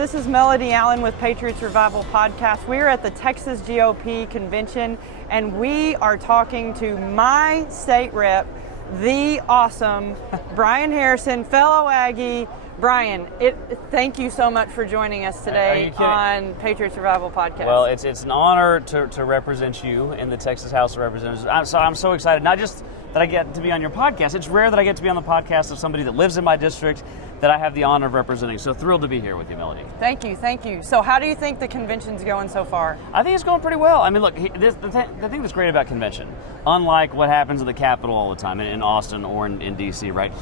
This is Melody Allen with Patriot Survival Podcast. We are at the Texas GOP convention, and we are talking to my state rep, the awesome Brian Harrison, fellow Aggie. Brian, thank you so much for joining us today on Patriot Survival Podcast. Well, it's an honor to represent you in the Texas House of Representatives. I'm so excited, not just that I get to be on your podcast. It's rare that I get to be on the podcast of somebody that lives in my district that I have the honor of representing. So thrilled to be here with you, Melody. Thank you. So how do you think the convention's going so far? I think it's going pretty well. I mean, look, the thing that's great about convention, unlike what happens at the Capitol all the time in Austin or in D.C., right?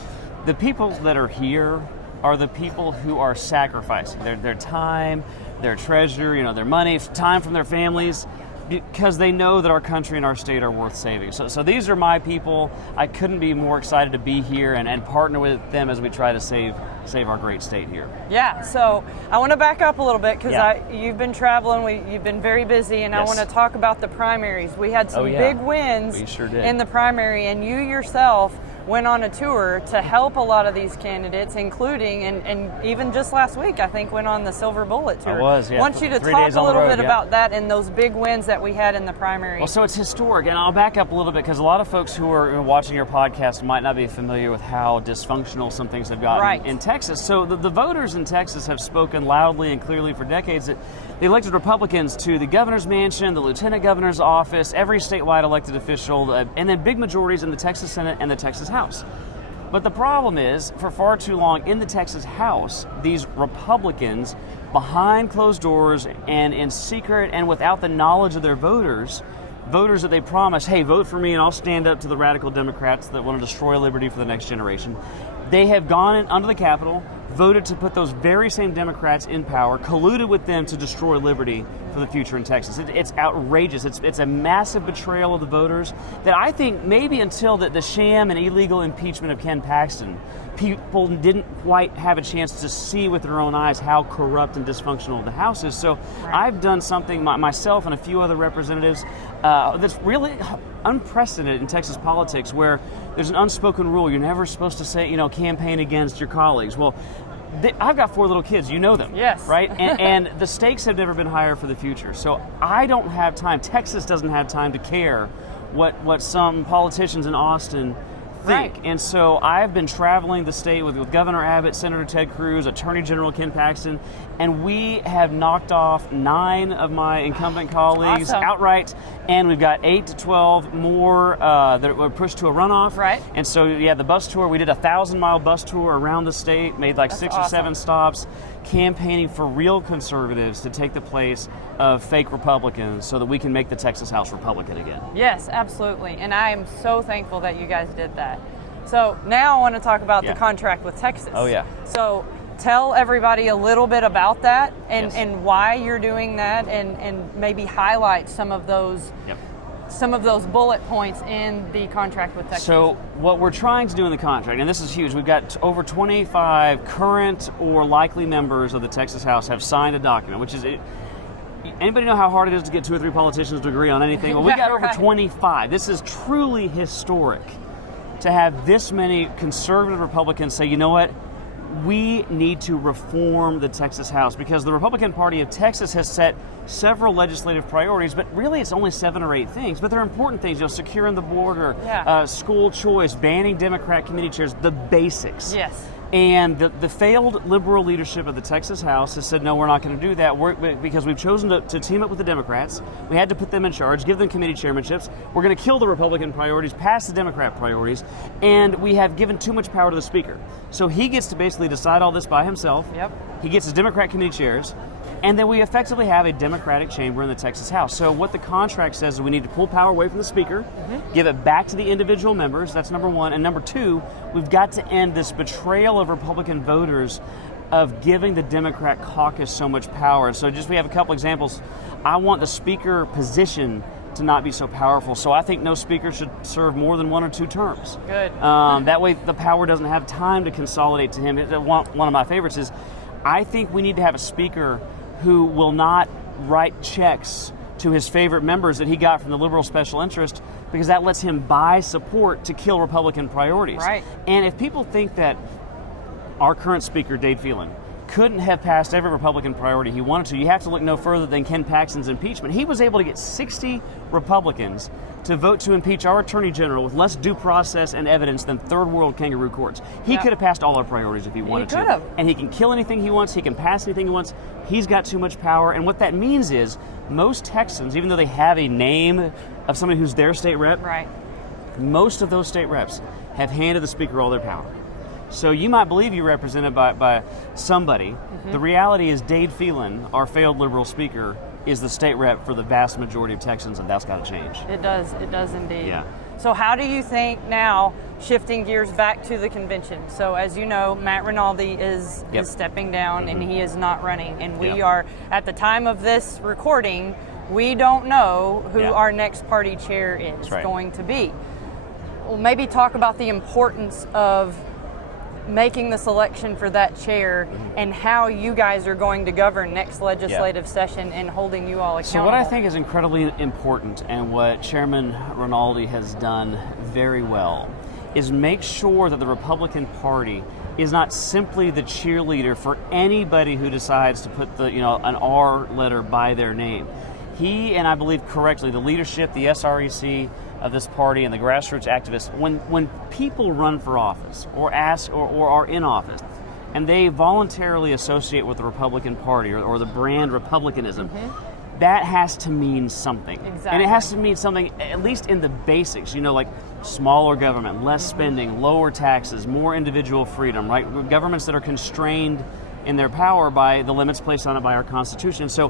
The people that are here are the people who are sacrificing their time, their treasure, their money, time from their families, because they know that our country and our state are worth saving. So these are my people. I couldn't be more excited to be here and partner with them as we try to save our great state here. Yeah, so I want to back up a little bit because you've been traveling, you've been very busy, and yes. I want to talk about the primaries. We had some big wins we sure did. in the primary, and you yourself went on a tour to help a lot of these candidates, including, and even just last week, I think, went on the Silver Bullet tour. I was, yeah. I want you to 3 talk days a on the little road, bit about that and those big wins that we had in the primary. Well, so it's historic, and I'll back up a little bit because a lot of folks who are watching your podcast might not be familiar with how dysfunctional some things have gotten in Texas. So the voters in Texas have spoken loudly and clearly for decades that they elected Republicans to the governor's mansion, the lieutenant governor's office, every statewide elected official, and then big majorities in the Texas Senate and the Texas House. But the problem is, for far too long in the Texas House, these Republicans, behind closed doors and in secret and without the knowledge of their voters that they promise, hey, vote for me and I'll stand up to the radical Democrats that want to destroy liberty for the next generation. They have gone under the Capitol, voted to put those very same Democrats in power, colluded with them to destroy liberty for the future in Texas. It's outrageous. It's a massive betrayal of the voters that I think maybe until the sham and illegal impeachment of Ken Paxton, people didn't quite have a chance to see with their own eyes how corrupt and dysfunctional the House is. So I've done something, myself and a few other representatives, that's really unprecedented in Texas politics, where there's an unspoken rule. You're never supposed to say, campaign against your colleagues. Well, I've got 4 little kids. You know them. Yes. Right? And the stakes have never been higher for the future. So I don't have time. Texas doesn't have time to care what some politicians in Austin think. Right. And so I've been traveling the state with Governor Abbott, Senator Ted Cruz, Attorney General Ken Paxton, and we have knocked off 9 of my incumbent colleagues outright, and we've got 8 to 12 more that were pushed to a runoff. Right. And so, the bus tour, we did a 1,000-mile bus tour around the state, made like 6 or 7 stops, campaigning for real conservatives to take the place of fake Republicans so that we can make the Texas House Republican again. Yes, absolutely. And I am so thankful that you guys did that. So now I want to talk about the contract with Texas. Oh, yeah. So tell everybody a little bit about that and why you're doing that, and maybe highlight some of those bullet points in the contract with Texas. So what we're trying to do in the contract, and this is huge, we've got over 25 current or likely members of the Texas House have signed a document, which is, anybody know how hard it is to get 2 or 3 politicians to agree on anything? Well, we got over 25. This is truly historic to have this many conservative Republicans say, you know what? We need to reform the Texas House, because the Republican Party of Texas has set several legislative priorities, but really it's only 7 or 8 things. But they're important things, securing the border, school choice, banning Democrat committee chairs, the basics. Yes. And the failed liberal leadership of the Texas House has said, no, we're not going to do that because we've chosen to team up with the Democrats. We had to put them in charge, give them committee chairmanships. We're going to kill the Republican priorities, pass the Democrat priorities, and we have given too much power to the Speaker. So he gets to basically decide all this by himself. Yep. He gets his Democrat committee chairs. And then we effectively have a Democratic chamber in the Texas House. So what the contract says is we need to pull power away from the Speaker, give it back to the individual members. That's number 1. And number 2, we've got to end this betrayal of Republican voters of giving the Democrat caucus so much power. So we have a couple examples. I want the Speaker position to not be so powerful. So I think no Speaker should serve more than 1 or 2 terms. Good. That way the power doesn't have time to consolidate to him. One of my favorites is, I think we need to have a Speaker who will not write checks to his favorite members that he got from the liberal special interest, because that lets him buy support to kill Republican priorities. Right. And if people think that our current Speaker, Dave Phelan, couldn't have passed every Republican priority he wanted to. You have to look no further than Ken Paxton's impeachment. He was able to get 60 Republicans to vote to impeach our Attorney General with less due process and evidence than third world kangaroo courts. He could have passed all our priorities if he wanted to. And he can kill anything he wants. He can pass anything he wants. He's got too much power. And what that means is most Texans, even though they have a name of somebody who's their state rep, most of those state reps have handed the Speaker all their power. So you might believe you're represented by somebody. The reality is Dade Phelan, our failed liberal speaker, is the state rep for the vast majority of Texans, and that's got to change. It does indeed. Yeah. So how do you think now, shifting gears back to the convention? So as you know, Matt Rinaldi is stepping down and he is not running. And we are, at the time of this recording, we don't know who our next party chair is going to be. Well, maybe talk about the importance of making the selection for that chair and how you guys are going to govern next legislative session and holding you all accountable. So what I think is incredibly important and what Chairman Rinaldi has done very well is make sure that the Republican Party is not simply the cheerleader for anybody who decides to put an R letter by their name. He, and I believe correctly, the leadership, the SREC of this party and the grassroots activists, when people run for office or are in office and they voluntarily associate with the Republican Party or the brand Republicanism, that has to mean something. Exactly. And it has to mean something, at least in the basics, like smaller government, less spending, lower taxes, more individual freedom, right? Governments that are constrained in their power by the limits placed on it by our Constitution. So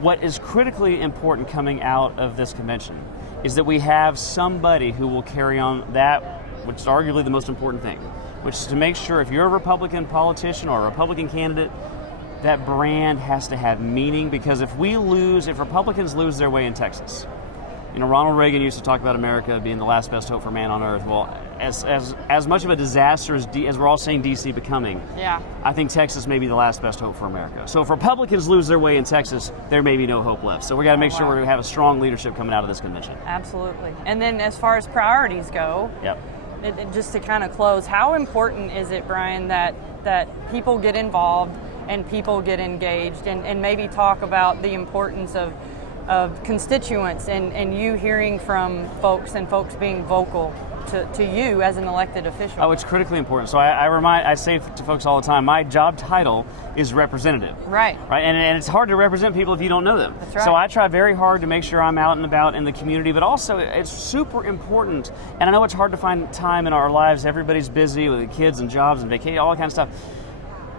what is critically important coming out of this convention is that we have somebody who will carry on that, which is arguably the most important thing, which is to make sure if you're a Republican politician or a Republican candidate, that brand has to have meaning, because if Republicans lose their way in Texas, Ronald Reagan used to talk about America being the last best hope for man on earth. Well, as much of a disaster as we're all saying DC becoming, I think Texas may be the last best hope for America. So if Republicans lose their way in Texas, there may be no hope left. So we got to make sure we have a strong leadership coming out of this convention. Absolutely. And then as far as priorities go, just to kind of close, how important is it, Brian, that people get involved and people get engaged, and maybe talk about the importance of constituents and you hearing from folks and folks being vocal to you as an elected official? Oh, it's critically important. So I say to folks all the time, my job title is representative. Right. And it's hard to represent people if you don't know them. That's right. So I try very hard to make sure I'm out and about in the community, but also it's super important. And I know it's hard to find time in our lives. Everybody's busy with the kids and jobs and vacation, all that kind of stuff.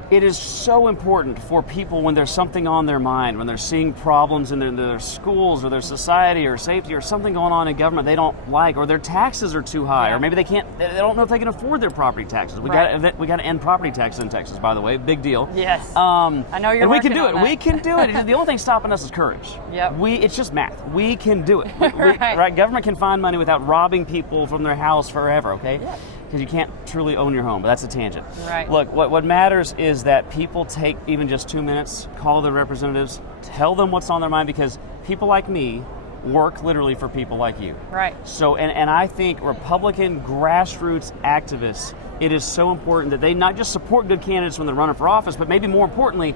It is so important for people when there's something on their mind, when they're seeing problems in their schools or their society or safety or something going on in government they don't like, or their taxes are too high, or maybe they don't know if they can afford their property taxes. We got to end property taxes in Texas, by the way, big deal. Yes. I know you're working on that. We can do it. The only thing stopping us is courage. It's just math. We can do it. Right. Government can find money without robbing people from their house forever, okay? Yeah. Because you can't truly own your home, but that's a tangent. Right. Look, what matters is that people take even just 2 minutes, call their representatives, tell them what's on their mind, because people like me work literally for people like you. Right. So, and I think Republican grassroots activists, it is so important that they not just support good candidates when they're running for office, but maybe more importantly,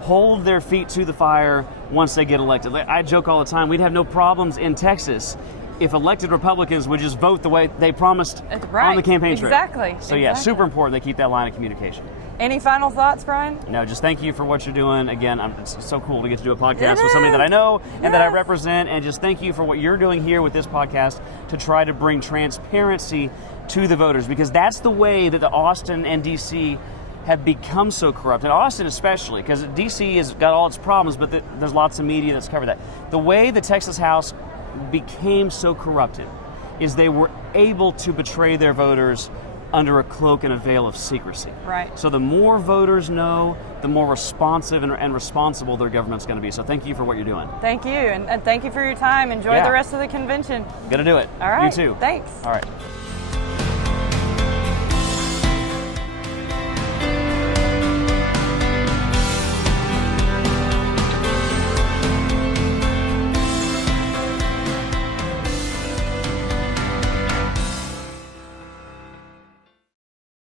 hold their feet to the fire once they get elected. I joke all the time, we'd have no problems in Texas if elected Republicans would just vote the way they promised on the campaign trail. Exactly. So super important they keep that line of communication. Any final thoughts, Brian? No, just thank you for what you're doing. Again, it's so cool to get to do a podcast with somebody that I know and that I represent, and just thank you for what you're doing here with this podcast to try to bring transparency to the voters, because that's the way that the Austin and DC have become so corrupt, and Austin especially, because DC has got all its problems, but there's lots of media that's covered that. The way the Texas House became so corrupted is they were able to betray their voters under a cloak and a veil of secrecy. Right. So the more voters know, the more responsive and responsible their government's going to be. So thank you for what you're doing. Thank you, and thank you for your time. Enjoy the rest of the convention. Gonna do it. All right. You too. Thanks. All right.